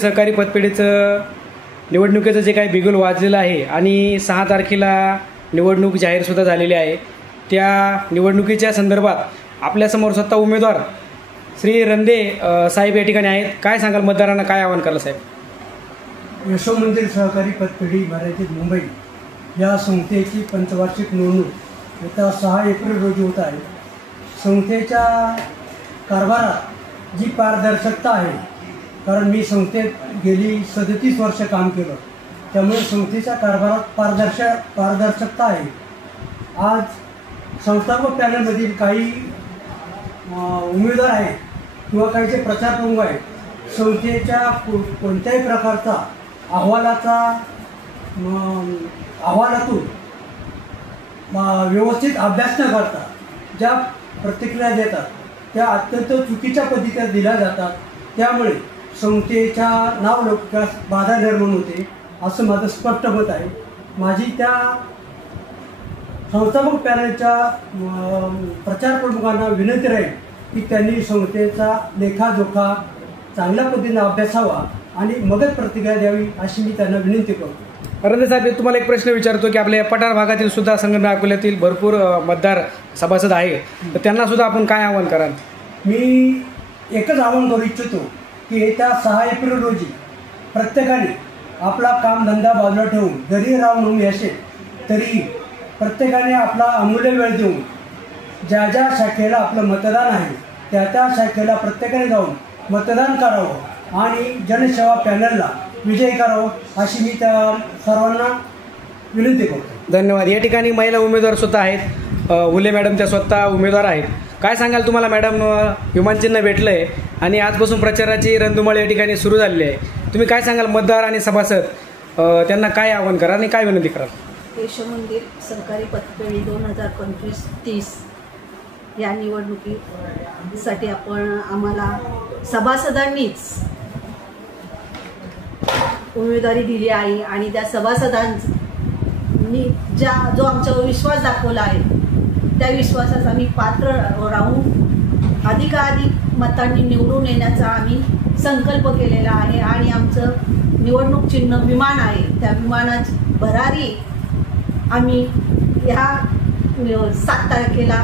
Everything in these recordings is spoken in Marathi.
सहकारी पतपेढीचं निवडणुकीचं जे काही बिगुल वाजलेलं आहे आणि 6 तारखेला निवडणूक जाहीरसुद्धा झालेली आहे, त्या निवडणुकीच्या संदर्भात आपल्यासमोर स्वतः उमेदवार श्री रंदे साहेब या ठिकाणी आहेत. काय सांगाल मतदारांना, काय आवाहन कराल साहेब? यशोमंदिर सहकारी पतपेढी मर्यादित मुंबई या संस्थेची पंचवार्षिक निवडणूक येत्या 6 एप्रिल रोजी होत आहे. संस्थेच्या कारभारात जी पारदर्शकता आहे, कारण मी संस्थेत गेली 37 वर्ष काम केलं, त्यामुळे संस्थेच्या कारभारात पारदर्शकता आहे. आज संस्थापक पॅनलमधील काही उमेदवार आहेत किंवा काहीचे प्रचार प्रमुख आहेत, संस्थेच्या कोणत्याही प्रकारचा अहवालातून व्यवस्थित अभ्यास न करता ज्या प्रतिक्रिया देतात त्या अत्यंत चुकीच्या पद्धतीने दिल्या जातात. त्यामुळे संस्थेच्या नावलौकिकास बाधा निर्माण होते असं माझं स्पष्ट मत आहे. माझी त्या संस्थापक पॅनलच्या प्रचार प्रमुखांना विनंती राहील की त्यांनी संस्थेचा लेखाजोखा चांगल्या पद्धतीने अभ्यासावा आणि मगच प्रतिक्रिया द्यावी अशी मी त्यांना विनंती करतो. रंदे साहेब, तुम्हाला एक प्रश्न विचारतो की आपल्या पठार भागातील सुद्धा संगमनेर अकोल्यातील भरपूर मतदार सभासद आहे, तर त्यांना सुद्धा आपण काय आवाहन कराल? मी एकच आवाहन करू इच्छितो की येत्या 6 एप्रिल रोजी प्रत्येकाने आपला कामधंदा बाजूला ठेवून जरी राहून असेल तरी प्रत्येकाने आपला अमूल्य वेळ देऊन ज्या ज्या शाखेला आपलं मतदान आहे त्या त्या शाखेला प्रत्येकाने जाऊन मतदान करावं आणि जनसेवा पॅनलला विजयी करावं अशी मी त्या सर्वांना विनंती करतो. धन्यवाद. या ठिकाणी महिला उमेदवार सुद्धा आहेत, हुले मॅडम त्या स्वतः उमेदवार आहेत. काय सांगाल तुम्हाला मॅडम, विमानचिन्ह भेटलं आहे आणि आजपासून प्रचाराची रणधुमाळी या ठिकाणी सुरू झालेली आहे, तुम्ही काय सांगाल मतदार आणि सभासद त्यांना काय आवाहन कराल आणि काय विनंती कराल? यशोमंदिर सहकारी पतपेढी 2025-30 या निवडणुकीसाठी आम्हाला सभासदांनीच उमेदवारी दिली आहे आणि त्या सभासदांनी जो आमच्यावर विश्वास दाखवला आहे त्या विश्वासास आम्ही पात्र राहून अधिकाधिक मतांनी निवडून येण्याचा आम्ही संकल्प केलेला आहे आणि आमचं निवडणूक चिन्ह विमान आहे. त्या विमानाची भरारी आम्ही ह्या 7 तारखेला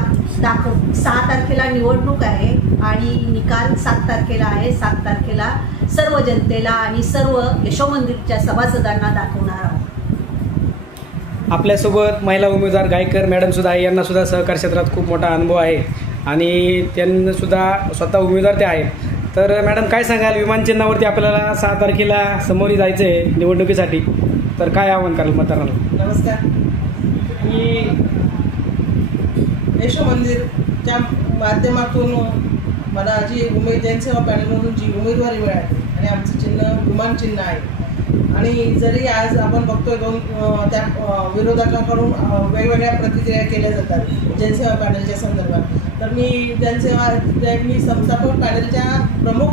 6 तारखेला निवडणूक आहे आणि निकाल 7 तारखेला आहे. 7 तारखेला सर्व जनतेला आणि सर्व यशोमंदिरच्या सभासदांना दाखवणार आहोत. आपल्यासोबत महिला उमेदवार गायकर मॅडम सुद्धा आहे, यांना सुद्धा सहकार क्षेत्रात खूप मोठा अनुभव आहे आणि त्यांना सुद्धा स्वतः उमेदवार ते आहेत. तर मॅडम, काय सांगाल, विमानचिन्हावरती आपल्याला 6 तारखेला समोर जायचं आहे निवडणुकीसाठी, तर काय आवाहन कराल मतदारांना? नमस्कार. मी यशोमंदिरच्या माध्यमातून मला जी जनसेवा पॅनलमधून जी उमेदवारी मिळाली आणि आमचं चिन्ह विमान चिन्ह आहे आणि जरी आज आपण बघतोय त्या विरोधकांकडून वेगवेगळ्या प्रतिक्रिया केल्या जातात जनसेवा पॅनलच्या संदर्भात, तर मी संस्थापक पॅनलच्या प्रमुख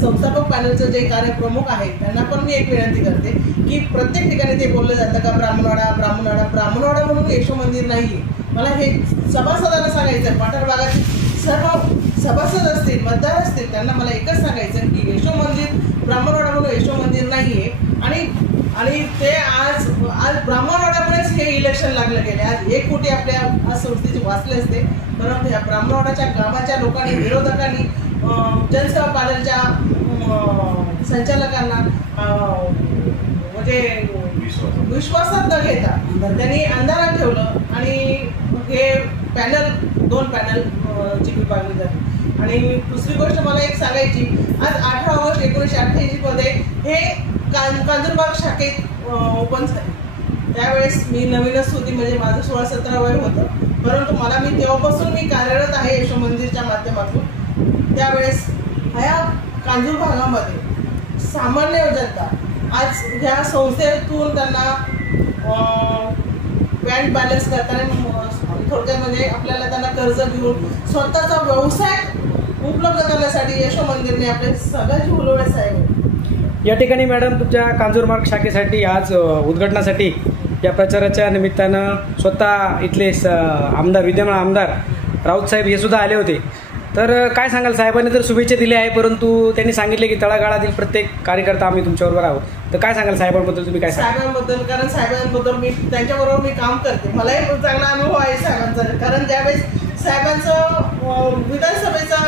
संस्थापक पॅनलचं जे कार्यप्रमुख आहेत त्यांना पण मी एक विनंती करते की प्रत्येक ठिकाणी ते बोललं जातं का ब्राह्मणवाडा म्हणून यशोमंदिर नाही. मला हे सभासदांना सांगायचं, पठार भागातील सर्व सभासद असतील, मतदार असतील, त्यांना मला एकच सांगायचं की यशोमंदिर ब्राह्मणवाडा म्हणून यशोमंदिर नाही आहे आणि ते आज ब्राह्मणवाड्यामुळेच हे इलेक्शन लागलं गेले. आज 1 कोटी आपल्या आज संस्थेचे वाचले असते, परंतु या ब्राह्मणवाड्याच्या गावाच्या लोकांनी, विरोधकांनी जनसेवा पॅनलच्या संचालकांना म्हणजे विश्वासात न घेता त्यांनी अंधारात ठेवलं आणि हे दोन पॅनल ची विभागली झाली. आणि दुसरी गोष्ट मला एक सांगायची, आज 18 ऑगस्ट 1988 मध्ये हे कांजूरबाग शाखेत ओपन झाले. त्यावेळेस मी नवीनच होती, म्हणजे माझं 16-17 वय होतं, परंतु मी तेव्हापासून मी कार्यरत आहे यशोमंदिरच्या माध्यमातून. त्यावेळेस ह्या कांजूर भागामध्ये सामान्य जनता आज ह्या संस्थेतून त्यांना बँक बॅलन्स करताना थोडक्यात म्हणजे आपल्याला त्यांना कर्ज घेऊन स्वतःचा व्यवसाय उपलब्ध करण्यासाठी यशोमंदिरने आपले सगळ्याची उलवडे साहेब. या ठिकाणी मॅडम तुमच्या कांजूरमार्ग शाखेसाठी आज उद्घाटनासाठी या प्रचाराच्या निमित्तानं स्वतः इथले विद्यमान आमदार राऊत साहेब हे सुद्धा आले होते. तर काय सांगाल, साहेबांनी तर शुभेच्छा दिल्या आहे, परंतु त्यांनी सांगितले की तळागाळातील प्रत्येक कार्यकर्ता आम्ही तुमच्याबरोबर आहोत. तर काय सांगाल साहेबांबद्दल, तुम्ही काय सांगाल? साहेबांबद्दल, कारण साहेबांबद्दल मी त्यांच्याबरोबर मी काम करते, मलाही चांगला अनुभव आहे साहेबांचा. कारण ज्यावेळेस साहेबांचं विधानसभेचं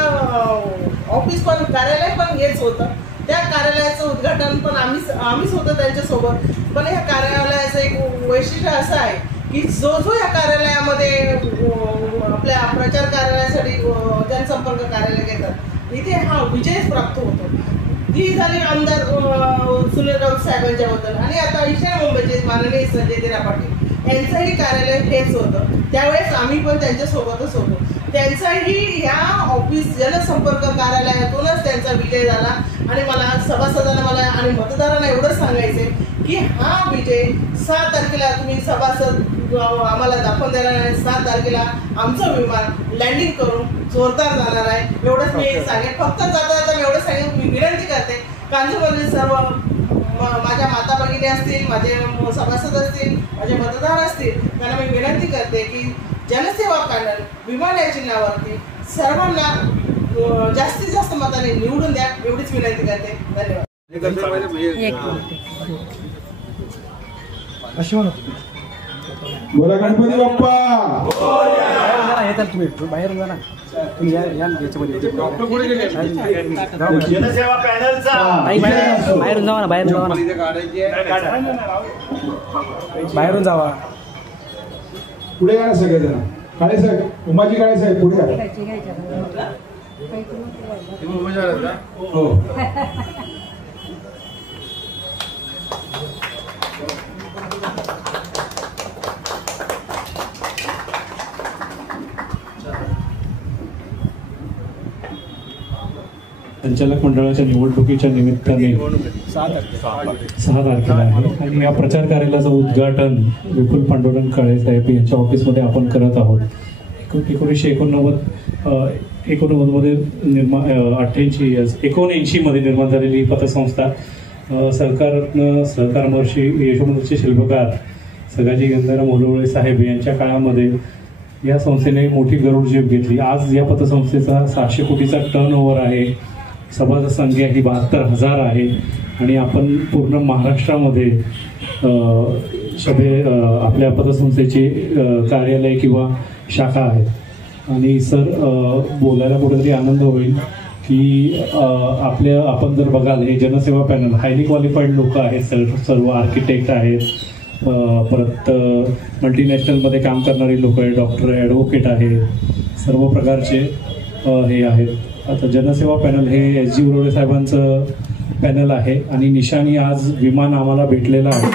ऑफिस पण, कार्यालय पण हेच होतं, त्या कार्यालयाचं उद्घाटन पण आम्हीच होतं त्यांच्यासोबत. पण ह्या कार्यालयाचं एक वैशिष्ट्य असं आहे की जो या कार्यालयामध्ये आपल्या प्रचार कार्यालयासाठी जनसंपर्क कार्यालय घेतात, इथे हा विजयच प्राप्त होतो. ती झाली आमदार सुनील राऊत साहेबांच्या बद्दल. आणि आता ईशान्य मुंबईचे माननीय संजय दिरा पाटील यांचंही कार्यालय हेच होतं, त्यावेळेस आम्ही पण त्यांच्यासोबतच होतो. त्यांचाही ह्या ऑफिस जनसंपर्क कार्यालयातूनच त्यांचा विजय झाला. आणि मला सभासदांना आणि मतदारांना एवढंच सांगायचंय की हा विजय 6 तारखेला तुम्ही सभासद आम्हाला दाखवून देणार आहे. 6 तारखेला आमचं विमान लँडिंग करून जोरदार जाणार आहे, एवढंच मी सांगेन. फक्त जाता मी एवढं सांगेन, मी विनंती करते कांजूरमधील सर्व माझ्या माता भगिनी असतील, माझे सभासद असतील, माझे मतदार असतील, त्यांना मी विनंती करते की जनसेवा पॅनल विमान या चिन्हावरती सर्वांना जास्तीत जास्त मताने निवडून द्या, एवढीच विनंती करते. धन्यवाद. बोला गणपती बाप्पा. तुम्ही बाहेरून जा ना, तुम्ही या याच्यामध्ये जनसेवा पॅनलचा बाहेरून जावा ना, बाहेरून जावा ना, बाहेरून जावा. पुढे या ना सगळेजण. काळे साहेब, उमाजी काळे साहेब पुढे या. हो. संचालक मंडळाच्या निवडणुकीच्या निमित्ताने 6 तारखेला आहे आणि या प्रचार कार्यालयाचं उद्घाटन विपुल पांडुरंग काळे साहेब यांच्या ऑफिसमध्ये आपण करत आहोत. 1989 मध्ये 1979 मध्ये निर्माण झालेली पतसंस्था, सरकाररत्न सहकारमहर्षी यशोमतीचे शिल्पकार सगाजी गंगाराम ओलवळे साहेब यांच्या काळामध्ये या संस्थेने मोठी गरुड झेप घेतली. आज या पतसंस्थेचा 700 कोटीचा टर्न ओव्हर आहे. सभासद संख्या ही 72,000 आहे आणि आपण पूर्ण महाराष्ट्रामध्ये आपल्या पतसंस्थेची कार्यालय किंवा शाखा आहेत. आणि सर, बोलायला कुठेतरी आनंद होईल की आपण जर बघाल, हे जनसेवा पॅनल हायली क्वालिफाईड लोक आहेत, सर्व आर्किटेक्ट आहेत, परत मल्टीनॅशनलमध्ये काम करणारी लोक आहेत, डॉक्टर आहे, ॲडव्होकेट आहे, सर्व प्रकारचे हे आहेत. आता जनसेवा पॅनल हे SG उरोळे साहेबांचं पॅनल आहे आणि निशाणी आज विमान आम्हाला भेटलेलं आहे.